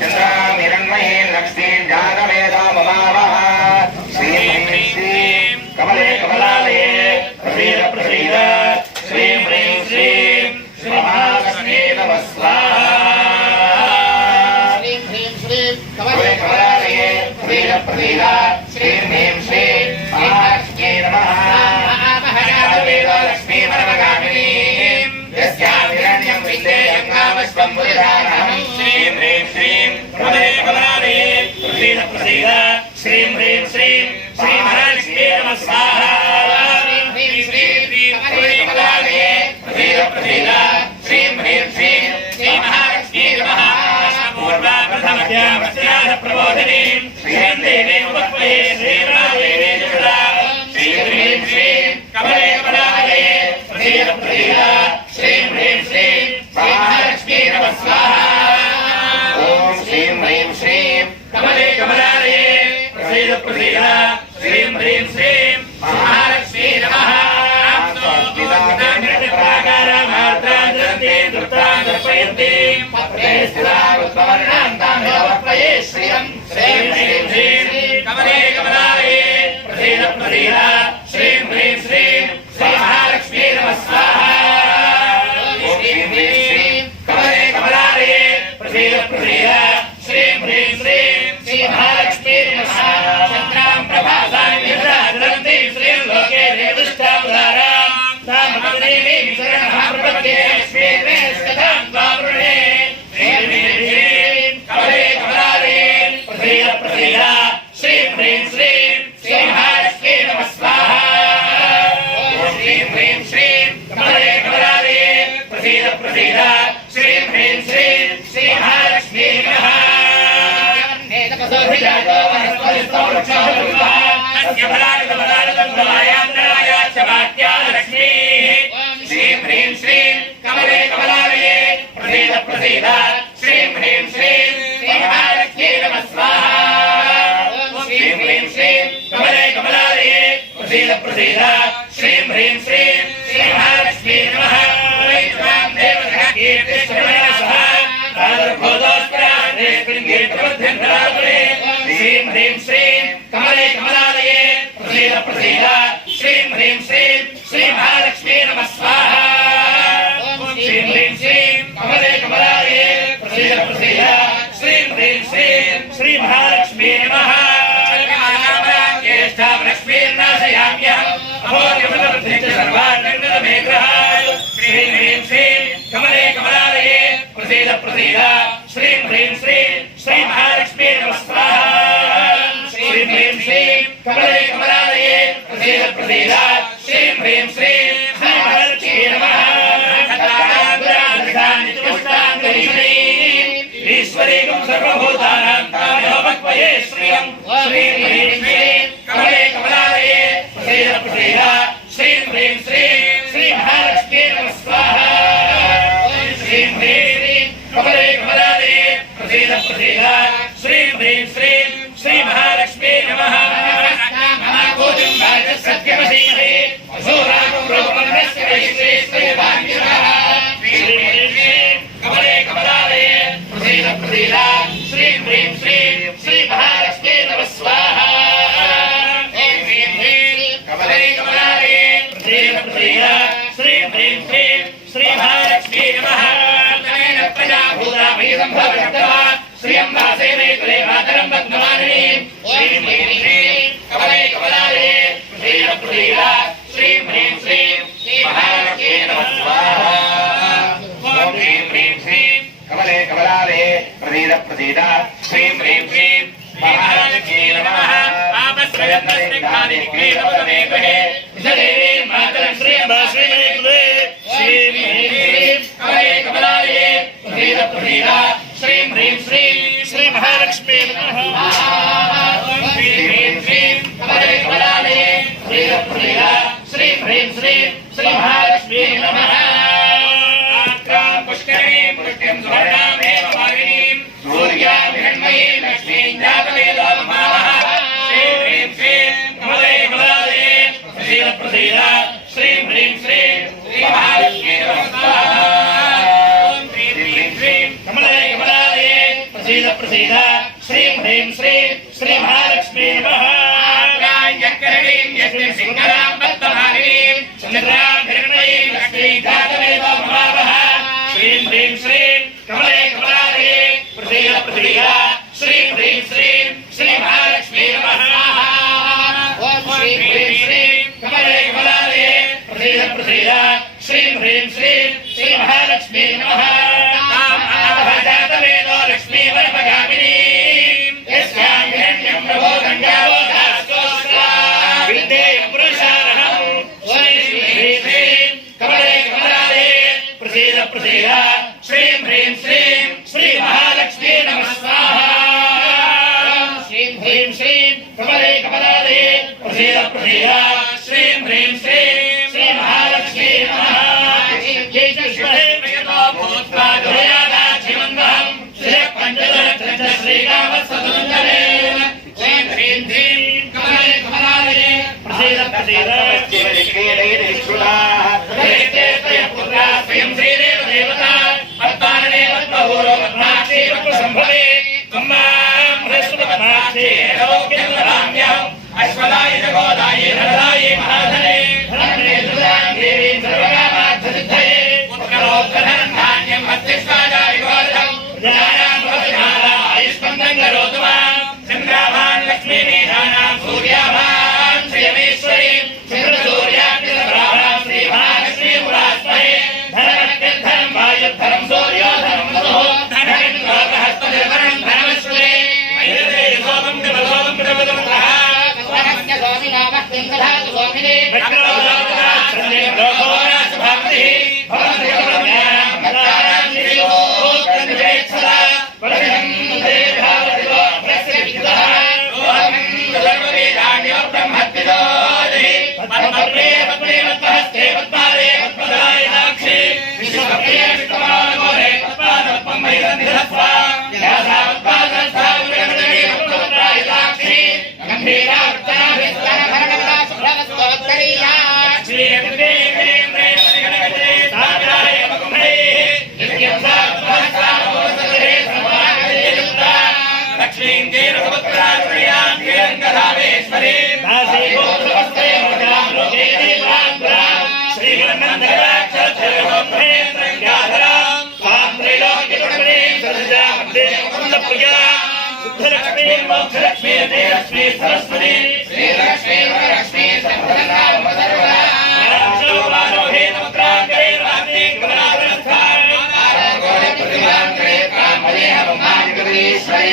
चन्द्रामिरण्मये लक्ष्मीं जानवेदा ममावः श्रीं श्रीं कमले कमलालये प्रसीद प्रसीद श्रीं ह्रीं श्रीं श्रीमहालक्ष्मी नमः स्वाहा श्रीं ह्रीं श्रीं कमले कमलालये प्रसीद प्रसीद श्रीं ह्रीं श्रीं महालक्ष्मी नमः लक्ष्मी परमगामिनी यस्याभिरण्यं विद्येयं कामस्वं बुधानहं श्रीं ह्रीं श्रीं कमले कमलालये प्रसीद प्रसीद श्रीं ह्रीं श्रीं श्रीमहालक्ष्मी नमः स्वाहा श्रीं ह्रीं श्रीं कमले कमलालये प्रसीद प्रसीद श्रीं ह्रीं श्रीं श्रीमहालक्ष्मी नमः पूर्वा प्रथमस्याः प्रबोधिनीं श्रीं देवी उपस्महे श्रीरामेणे जुषदा श्रीं ह्रीं श्रीं कमले कमलालये प्रसीद प्रसीद श्रीं ह्रीं श्रीं श्रीमहालक्ष्मी नमः स्वाहा ॐ श्रीं ह्रीं श्रीं कमले कमलालये प्रसीद प्रसीद श्रीं ह्रीं श्रीं महालक्ष्मी नमः श्रीं ह्रीं श्रीं कमले कमलालये प्रसीद प्रसीद श्रीं ह्रीं श्रीं श्रीमहालक्ष्मी नमः स्वाहा श्रीं ह्रीं श्रीं कमले कमलालये प्रसीद प्रसीद श्रीं ह्रीं श्रीं श्रीमहालक्ष्मी नमः चन्द्रां प्रभासां निद्राधरन्ति श्रीं लोके देवष्टावतारां तामदेवीं शरणः प्रपद्ये लक्ष्मी स्कधां त्वावृणे श्रीं ह्रीं श्रीं कमले कमलालये प्रसीद प्रसीद श्रीं ह्रीं श्रीं श्रीमहालक्ष्मी नमः स्वाहा श्रीं ह्रीं श्रीं कमले कमलालये प्रसीद प्रसीद श्रीं ह्रीं श्रीं श्रीमहालक्ष्मी नमः श्रीं ह्रीं श्रीं कमले कमलालये प्रसीद प्रसीद श्रीं ह्रीं श्रीं श्रीमहालक्ष्मी नमः स्वाहा श्रीं ह्रीं श्रीं कमले कमलालये प्रसीद प्रसीद श्रीं ह्रीं श्रीं श्रीमहालक्ष्मी नमः श्रीं ह्रीं श्रीं कमले कमलालये प्रसीद प्रसीद श्रीं ह्रीं श्रीं श्रीमहालक्ष्मी नमः स्वाहा श्रीं ह्रीं श्रीं कमले कमलालये प्रसीद प्रसीद श्रीं ह्रीं श्रीं श्रीमहालक्ष्मी नमः श्रीं ह्रीं श्रीं कमले कमलालये प्रसीद प्रसीद श्रीं ह्रीं श्रीं श्रीमहालक्ष्मी नमः स्वाहा श्रीं ह्रीं श्रीं कमले कमलालये प्रसीद प्रसीद श्रीं ह्रीं श्रीं श्रीमहालक्ष्मी नमः ईश्वरीं सर्वभूतानां तामहमत्वये श्रियं श्रीं ह्रीं श्रीं कमले कमलालये प्रसीद प्रसीद श्रीं ह्रीं श्रीं श्रीमहालक्ष्मी नमः स्वाहा श्रीं ह्रीं श्रीं कमले कमलालये प्रसीद प्रसीद श्रीं ह्रीं श्रीं श्रीमहालक्ष्मी नमः सत्यमसीमहे अशोरागं ब्रह्मण्यस्य वैश्वे श्रीभाग्यः श्रीं ह्रीं श्रीं कमले कमलालये प्रसीद प्रसीद श्रीं ह्रीं श्रीं श्रीमहालक्ष्मी नमः स्वाहा श्रीं ह्रीं श्रीं कमले कमलालये प्रसीद प्रसीद श्रीं ह्रीं श्रीं श्रीमहालक्ष्मी नमः तमेन प्रजा भूता मयि सम्भवः श्रियं वासेने कुले मातरं पद्मवाणीं श्रीं ह्रीं श्रीं कमले कमलालये प्रसीद प्रसीद श्रीं ह्रीं श्रीं श्रीमहालक्ष्मी नमः स्वाहा श्रीं ह्रीं श्रीं कमले कमलालये प्रसीद प्रसीद श्रीं ह्रीं श्रीं महालक्ष्मी नमः आपस्त्रयन्तस्निग्धानि निग्रहीतपदमे गृहे विषदेवी मातरं श्रियं वासेने कुले श्रीं ह्रीं श्रीं कमले कमलालये प्रसीद प्रसीद श्रीं ह्रीं श्रीं श्रीमहालक्ष्मी नमः श्रीं ह्रीं श्रीं कमले कमलालये प्रसीद प्रसीद श्रीं ह्रीं श्रीं श्रीमहालक्ष्मी नमः पुष्करीं पुष्टिं सुवर्णामेव वारिणीं सूर्याभिरण्मयीं लक्ष्मीं जातवेदो ममावः श्रीं ह्रीं श्रीं कमले कमलालये प्रसीद प्रसीद श्रीं ह्रीं श्रीं श्रीमहालक्ष्मी नमः स्वाहा श्रीं ह्रीं श्रीं कमले कमलालये प्रसीद प्रसीद श्रीं ह्रीं श्रीं श्री महालक्ष्मी नमः यक्करणीं यस्मिन् सिंहरां पद्ममालिनीं चन्द्रां हिरण्मयीं लक्ष्मीं जातवेदो भवावः श्रीं ह्रीं श्रीं कमले कमलालये प्रसीद प्रसीद श्रीं ह्रीं श्रीं श्री महालक्ष्मी नमः ओम श्रीं ह्रीं श्रीं कमले कमलालये प्रसीद प्रसीद श्रीं ह्रीं श्रीं श्री महालक्ष्मी नमः जातवेदो लक्ष्मी वरपगामिनी यस्यां हिरण्यं प्रभो गङ्गावो दास्तोऽस्ता विद्ये पुरुषारहं श्रीं ह्रीं श्रीं कमले कमलालये प्रसीद प्रसीद श्रीं ह्रीं श्रीं श्री महालक्ष्मी नमः स्वाहा श्रीं ह्रीं श्रीं कमले कमलालये प्रसीद प्रसीद श्रीं ह्रीं श्रीं श्री महालक्ष्मी नमः जय कृष्णे प्रियतो भूत्वा दुर्यादाचिवन्दहं श्रियः पञ्चदशरत्नश्च श्रीकामस्तुन्दरे श्रीं ह्रीं श्रीं कमले कमलालये प्रसीद प्रसीद स्वयं श्रीदेव देवता पद्मानने पद्मभूरो पद्माक्षी पद्मसम्भवे कम्मां हृस्वपद्माक्षी लोक्यन्दराम्यहम् अश्वदाय जगोदाय धनदाय महाधने धनने दुर्गां देवीं सर्वकामार्थसिद्धये पुत्रलोकधनं धान्यं मस्तिष्काजाय गोधनं ज्ञानां भवतिमाला आयुष्मन्दं करोतु मां चन्द्राभां लक्ष्मीमेधानां सूर्याभां श्रियमेश्वरीं चन्द्रसूर्याग्निप्रभां श्रीमहालक्ष्मीमुरास्महे धनमत्यद्धनं वायुद्धनं सूर्योधनं वसुः धनं लोकहस्तनिर्भरं धनमश्वरे वैरदेयसोमं देवसोमं प्रभवतः स्वहस्य स्वामिना भक्तिं दधातु स्वामिने भक्तोदासन्ने लोकोरासभापतिः भवन्त्यज्ञानां भक्तानां श्रीयोगन्धेच्छदा वरदं देवभावतिलो भ्रस्य विद्युतः सोऽहं सर्ववेदान्यो ब्रह्मत्विदोदिः पद्मप्रिये पद्मे पद्महस्ते पद्मालये पद्मदायिनाक्षी विश्वप्रिये विश्वमानगोरे पद्मादत्पं वैरन्धिरस्वा व्यासा पद्मादस्था विरमणये पद्मपत्रायिताक्षी गम्भीरावृत्तनाभिस्तनभरणवरा शुभ्रवस्त्रोत्तरीया श्रीयते प्रेमणे सागराय मकुम्भैः नित्यं सा पद्महस्तामोसरे सर्वागतियुक्ता लक्ष्मीं तेरसमुद्रां प्रियां गिरङ्गधामेश्वरीं दासी गोत्रवस्त्रे मोजां लोके देवाङ्गुरां श्रीमन्नन्दराक्षरधरगोप्रेन्द्रङ्गाधरां स्वां त्रैलोक्यगुणमणीं सरजामन्दे मुकुन्दप्रिया सिद्धलक्ष्मीं मोक्षलक्ष्मीं जयलक्ष्मीं सरस्वती श्रीलक्ष्मी वरलक्ष्मी सर्वदा सर्वदा मुद्रां करे रात्रि कमलावरस्थां प्रतिमां करे कामदेह ब्रह्मादिकवीश्वरी